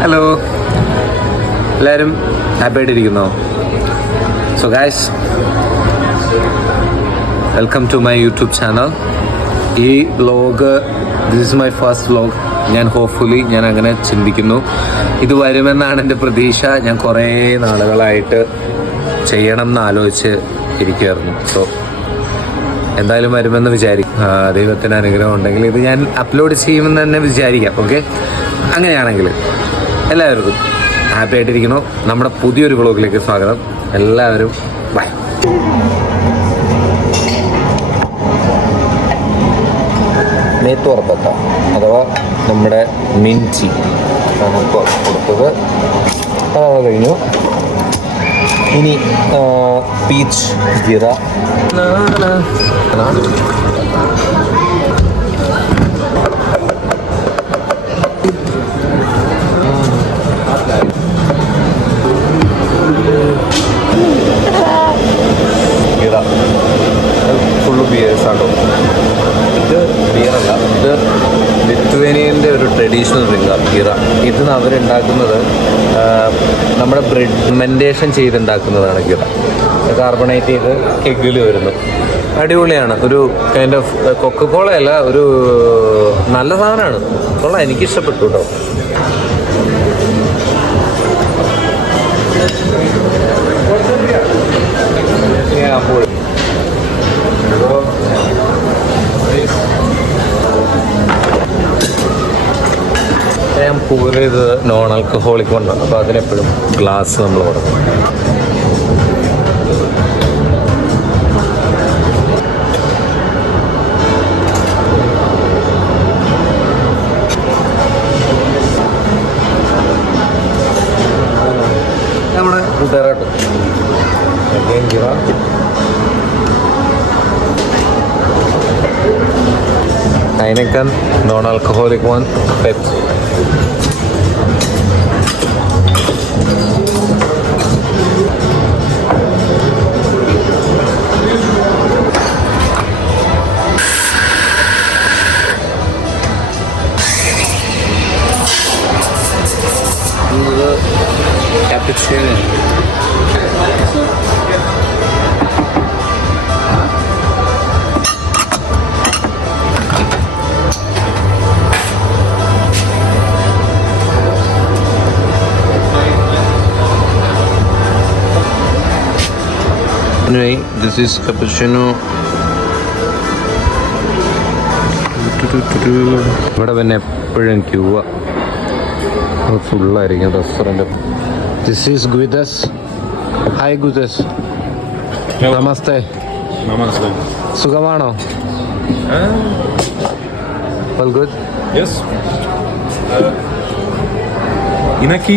Hello, എല്ലാവരും happy ആയിട്ടിരിക്കുന്നോ? So guys, welcome to my YouTube channel. ഈ vlog, this is my first vlog. ഞാൻ അങ്ങനെ ചിന്തിക്കുന്നു, ഇത് വരുമെന്നാണ് എൻ്റെ പ്രതീക്ഷ. ഞാൻ കുറേ നാളുകളായിട്ട് ചെയ്യണം എന്ന് ആലോചിച്ച് ഇരിക്കുമായിരുന്നു. സോ എന്തായാലും വരുമെന്ന് വിചാരിക്കും. ദൈവത്തിന് അനുഗ്രഹം ഉണ്ടെങ്കിൽ ഇത് ഞാൻ അപ്ലോഡ് ചെയ്യുമെന്ന് തന്നെ വിചാരിക്കാം. ഓക്കെ, അങ്ങനെയാണെങ്കിൽ എല്ലാവർക്കും ഹാപ്പി ആയിട്ടിരിക്കുന്നു. നമ്മുടെ പുതിയൊരു വ്ലോഗിലേക്ക് സ്വാഗതം. എല്ലാവരും ബൈ. മേത്തോർപ്പത്ത അഥവാ നമ്മുടെ മിൻചി നമുക്ക് കൊടുത്തത് കഴിഞ്ഞു. ഇനി പീച്ച് ഗിറ, ഫുള്ള് ബിയേഴ്സാണോ? ഇത് ബിയറല്ല, ഇത് ലിത്വേനിയൻ്റെ ഒരു ട്രഡീഷണൽ ഡ്രിങ്കാണ് ഗിറ. ഇത് അവരുണ്ടാക്കുന്നത് നമ്മുടെ ബ്രെഡ് ഫെർമെൻറ്റേഷൻ ചെയ്തുണ്ടാക്കുന്നതാണ് ഗിറ. കാർബണേറ്റ് ചെയ്ത് കെഗിൽ വരുന്നു. അടിപൊളിയാണ്. ഒരു കൈൻഡ് ഓഫ് കൊക്കക്കോളയല്ല, ഒരു നല്ല സാധനമാണ്. കൊള്ളാം, എനിക്കിഷ്ടപ്പെട്ടു കേട്ടോ. ഞാൻ പൂരത് നോൺ ആൽക്കഹോളിക് കൊണ്ടാണ്, അപ്പോൾ അതിനെപ്പോഴും ഗ്ലാസ് നമ്മൾ കൊടുക്കും. നമ്മുടെ കൂട്ടുകാരായിട്ട് Heineken non alcoholic one Pepsi. Cappuccino. Anyway, this is cappuccino. ഇവിടെ പിന്നെ എപ്പോഴും ക്യൂവാ, ഫുള്ളായിരിക്കും restaurant. This is Guidas. Hi Guidas. Namaste. Namaste. സുഖമാണോ? All good? Yes. Inaki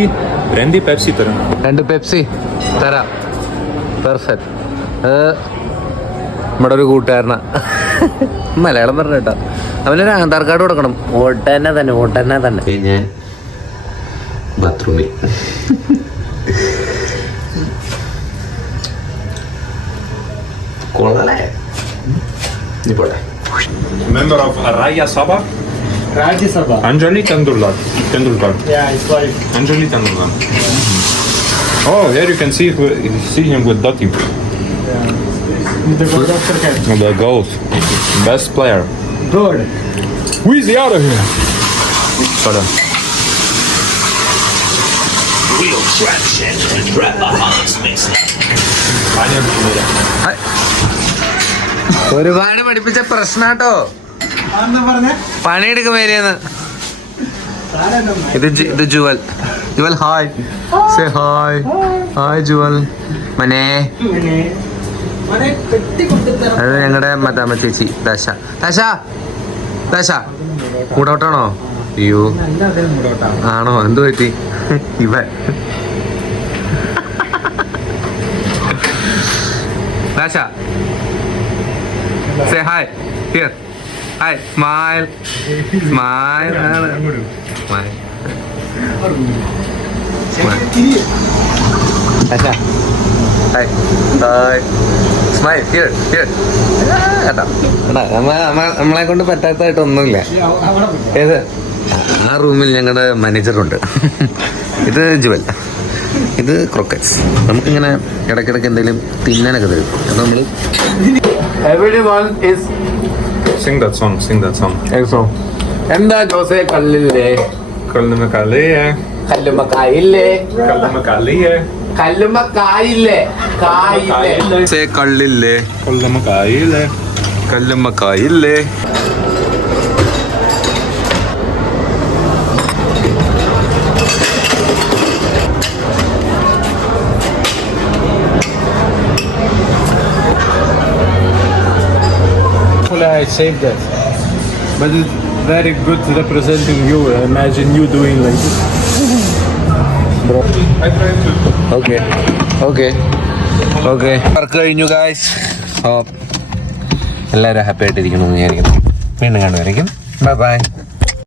രണ്ട് പെപ്സി തരാം. 2 പെപ്സി തരാം. പെർഫെക്റ്റ്. നമ്മുടെ ഒരു കൂട്ടുകാരനാ, മലയാളം പറഞ്ഞ കേട്ടോ. അവനൊരു ആധാർ കാർഡ് കൊടുക്കണം. ഓട്ടന്നെ തന്നെ. ഞാൻ ബാത്റൂമിൽ Member of Rajya Sabha. Anjali Tendulkar. Yeah, it's like Anjali Tendulkar. Oh, here you can see him with Dati. the good of cricket. The goals. Best player. Good. Who is the out of here? Sorry. Real traction and grab the hearts mixed up. ഒരുപാട് പഠിപ്പിച്ച പ്രശ്നാട്ടോ. പണിയെടുക്കും വരിയെന്ന്. ഇത് Jewel. Hi, say hi. Hi Jewel മനെ. അത് ഞങ്ങളുടെ മതാമ ചേച്ചി ദശ കൂടോട്ടാണോ? അയ്യോ ആണോ? എന്തു പറ്റി? ഇവൻ ദശ, say hi. Here, hi. Smile. ദശ, ഹായ്. സ്മൈൽ. ഹിയർ. കേട്ടോ, നമ്മളെ കൊണ്ട് പറ്റാത്തതായിട്ടൊന്നുമില്ല. ഏത് ആ റൂമിൽ ഞങ്ങളുടെ മാനേജറുണ്ട്. ഇത് ജുവൽ, ഇത് ക്രോക്കറ്റ്സ്. നമുക്കിങ്ങനെ ഇടയ്ക്കിടയ്ക്ക് എന്തെങ്കിലും തിന്നാനൊക്കെ തരും. അത് നമ്മൾ Everyone is Sing that song, sing that song. എന്താ ജോസെ കല്ലില്ലേ Kalluma Kaliye. കല്ലുമ്മ കായില്ലേ Kalluma Kaliye. കല്ലുമ്മ കായില്ലേ കായില്ലേ കള്ളില്ലേ Kalluma Kaliye. കല്ലുമ്മ കായില്ലേ. I saved that, but it's very good representing you. Imagine you doing like this. I tried to. Okay okay okay work കഴിഞ്ഞു ഗായ്സ്. എല്ലാവരും ഹാപ്പി ആയിട്ടിരിക്കുന്നു എന്ന് വിചാരിക്കുന്നു. വീണ്ടും കാണുമായിരിക്കും. Bye bye.